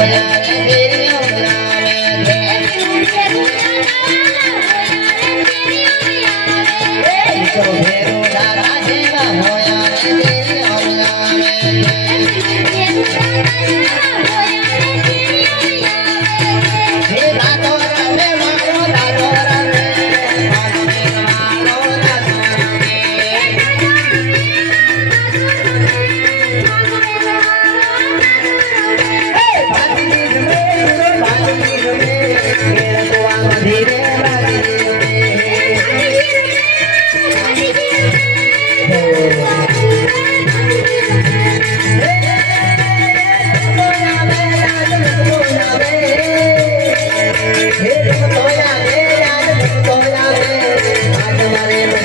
Yeah.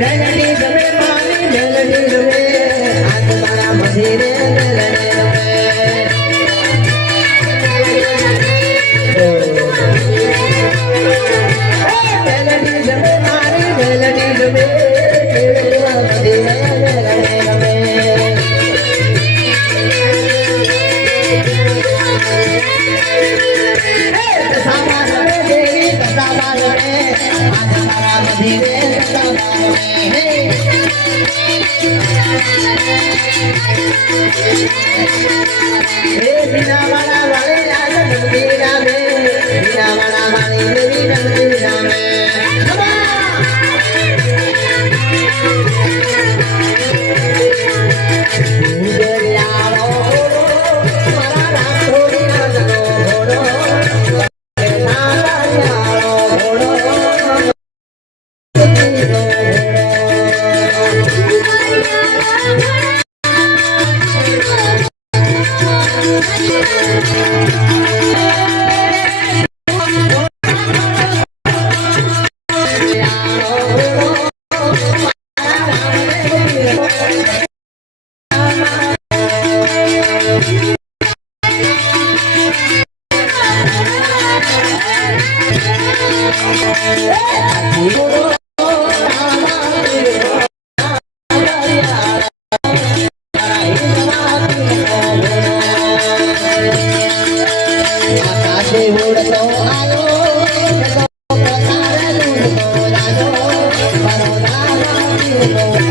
ધનની ગમે માની ધનની ગમે હાથ મારા મંદિરે ધનની Thank you. Hey, Dina, Mala, Vale,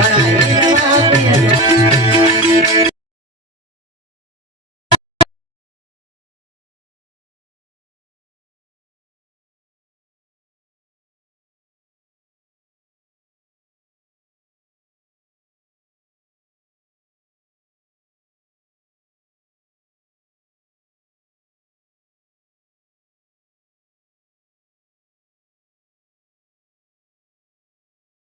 Bye.